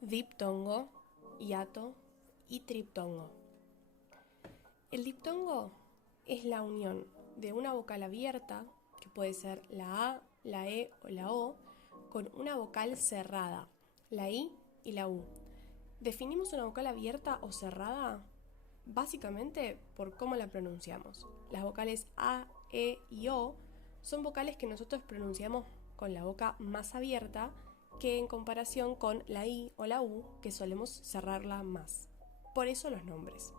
Diptongo, hiato y triptongo. El diptongo es la unión de una vocal abierta, que puede ser la A, la E o la O, con una vocal cerrada, la I y la U. Definimos una vocal abierta o cerrada básicamente por cómo la pronunciamos. Las vocales A, E y O son vocales que nosotros pronunciamos con la boca más abierta que en comparación con la I o la U, que solemos cerrarla más. Por eso los nombres.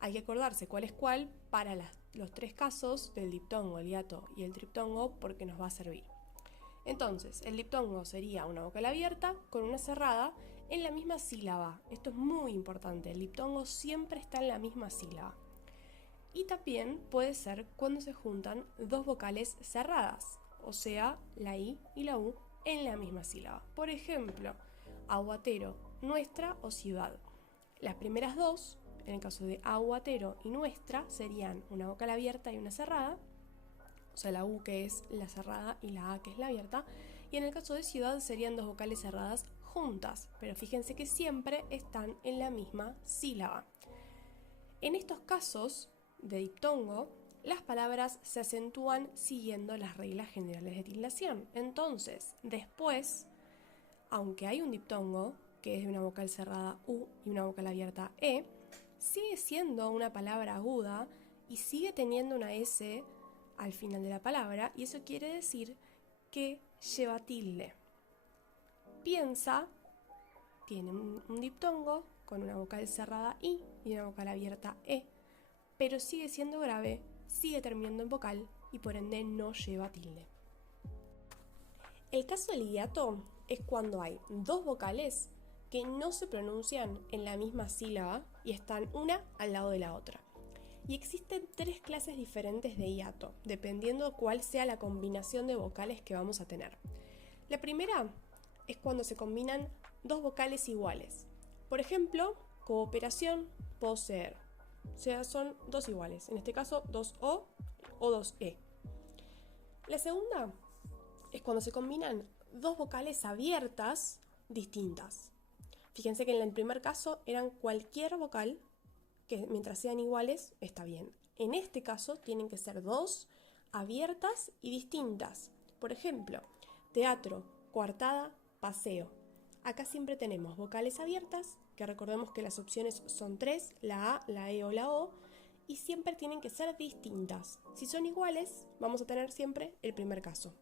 Hay que acordarse cuál es cuál para los tres casos del diptongo, el hiato y el triptongo, porque nos va a servir. Entonces, el diptongo sería una vocal abierta con una cerrada en la misma sílaba. Esto es muy importante, el diptongo siempre está en la misma sílaba. Y también puede ser cuando se juntan dos vocales cerradas, o sea, la I y la U en la misma sílaba. Por ejemplo, aguatero, nuestra o ciudad. Las primeras dos, en el caso de aguatero y nuestra, serían una vocal abierta y una cerrada, o sea, la U que es la cerrada y la A que es la abierta, y en el caso de ciudad serían dos vocales cerradas juntas, pero fíjense que siempre están en la misma sílaba. En estos casos de diptongo, las palabras se acentúan siguiendo las reglas generales de tildación. Entonces, después, aunque hay un diptongo, que es de una vocal cerrada U y una vocal abierta E, sigue siendo una palabra aguda y sigue teniendo una S al final de la palabra, y eso quiere decir que lleva tilde. Piensa, tiene un diptongo con una vocal cerrada I y una vocal abierta E, pero sigue siendo grave, sigue terminando en vocal y por ende no lleva tilde. El caso del hiato es cuando hay dos vocales que no se pronuncian en la misma sílaba y están una al lado de la otra. Y existen tres clases diferentes de hiato, dependiendo cuál sea la combinación de vocales que vamos a tener. La primera es cuando se combinan dos vocales iguales. Por ejemplo, cooperación, poseer. O sea, son dos iguales, en este caso dos o dos E. La segunda es cuando se combinan dos vocales abiertas distintas. Fíjense que en el primer caso eran cualquier vocal que mientras sean iguales está bien. En este caso tienen que ser dos abiertas y distintas. Por ejemplo, teatro, coartada, paseo. Acá siempre tenemos vocales abiertas, que recordemos que las opciones son tres, la A, la E o la O, y siempre tienen que ser distintas. Si son iguales, vamos a tener siempre el primer caso.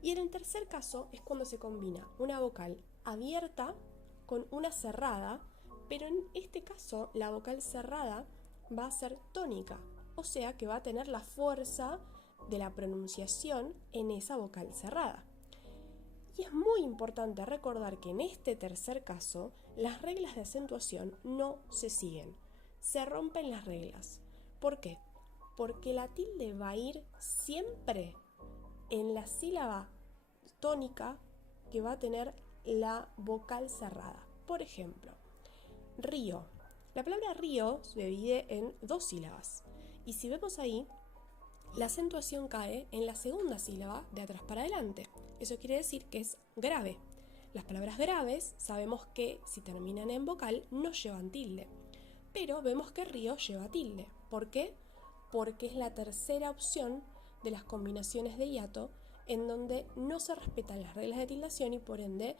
Y en el tercer caso es cuando se combina una vocal abierta con una cerrada, pero en este caso la vocal cerrada va a ser tónica, o sea que va a tener la fuerza de la pronunciación en esa vocal cerrada. Y es muy importante recordar que en este tercer caso las reglas de acentuación no se siguen, se rompen las reglas. ¿Por qué? Porque la tilde va a ir siempre en la sílaba tónica que va a tener la vocal cerrada. Por ejemplo, río. La palabra río se divide en dos sílabas. Y si vemos ahí, la acentuación cae en la segunda sílaba de atrás para adelante. Eso quiere decir que es grave. Las palabras graves sabemos que si terminan en vocal no llevan tilde. Pero vemos que río lleva tilde. ¿Por qué? Porque es la tercera opción de las combinaciones de hiato en donde no se respetan las reglas de tildación y por ende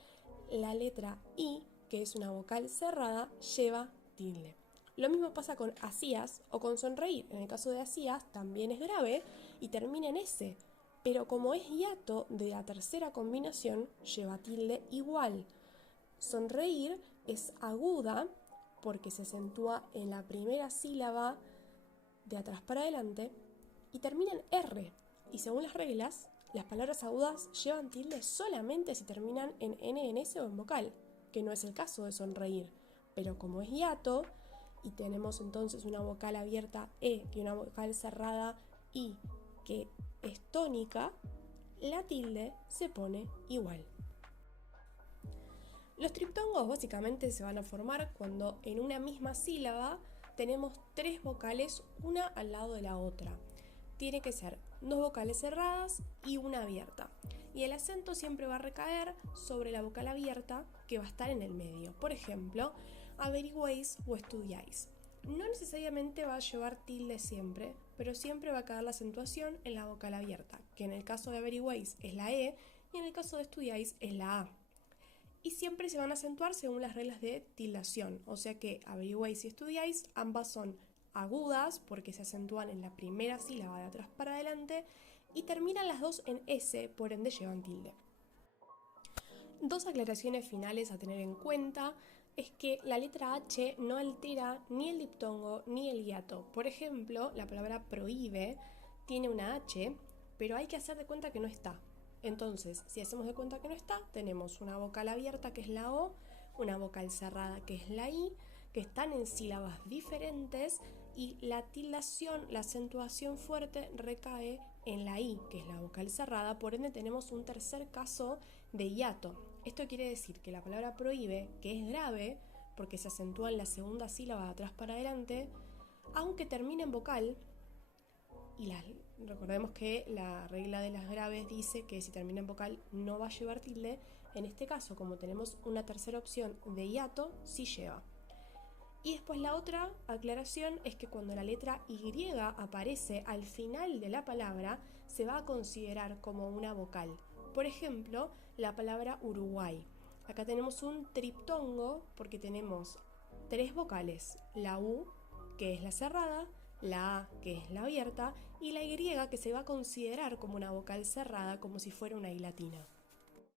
la letra I, que es una vocal cerrada, lleva tilde. Lo mismo pasa con hacías o con sonreír. En el caso de hacías también es grave y termina en S, pero como es hiato de la tercera combinación, lleva tilde igual. Sonreír es aguda porque se acentúa en la primera sílaba de atrás para adelante y termina en R. Y según las reglas, las palabras agudas llevan tilde solamente si terminan en N, en S o en vocal, que no es el caso de sonreír. Pero como es hiato y tenemos entonces una vocal abierta E y una vocal cerrada I que es tónica, la tilde se pone igual. Los triptongos básicamente se van a formar cuando en una misma sílaba tenemos tres vocales una al lado de la otra. Tiene que ser dos vocales cerradas y una abierta. y el acento siempre va a recaer sobre la vocal abierta que va a estar en el medio. Por ejemplo, averigüéis o estudiáis. No necesariamente va a llevar tilde siempre, pero siempre va a caer la acentuación en la vocal abierta, que en el caso de averigüéis es la E y en el caso de estudiáis es la A. Y siempre se van a acentuar según las reglas de tildación, o sea que averigüéis y estudiáis ambas son agudas porque se acentúan en la primera sílaba de atrás para adelante y terminan las dos en S, por ende llevan tilde. Dos aclaraciones finales a tener en cuenta es que la letra H no altera ni el diptongo ni el hiato. Por ejemplo, la palabra prohíbe tiene una H, pero hay que hacer de cuenta que no está. Entonces, si hacemos de cuenta que no está, tenemos una vocal abierta que es la O, una vocal cerrada que es la I, que están en sílabas diferentes y la tildación, la acentuación fuerte recae en la I, que es la vocal cerrada, por ende tenemos un tercer caso de hiato. Esto quiere decir que la palabra prohíbe, que es grave, porque se acentúa en la segunda sílaba de atrás para adelante, aunque termine en vocal, y recordemos que la regla de las graves dice que si termina en vocal no va a llevar tilde, en este caso, como tenemos una tercera opción de hiato, sí lleva. Y después la otra aclaración es que cuando la letra Y aparece al final de la palabra, se va a considerar como una vocal. Por ejemplo, la palabra Uruguay. Acá tenemos un triptongo porque tenemos tres vocales, la U, que es la cerrada, la A, que es la abierta, y la Y, que se va a considerar como una vocal cerrada, como si fuera una I latina.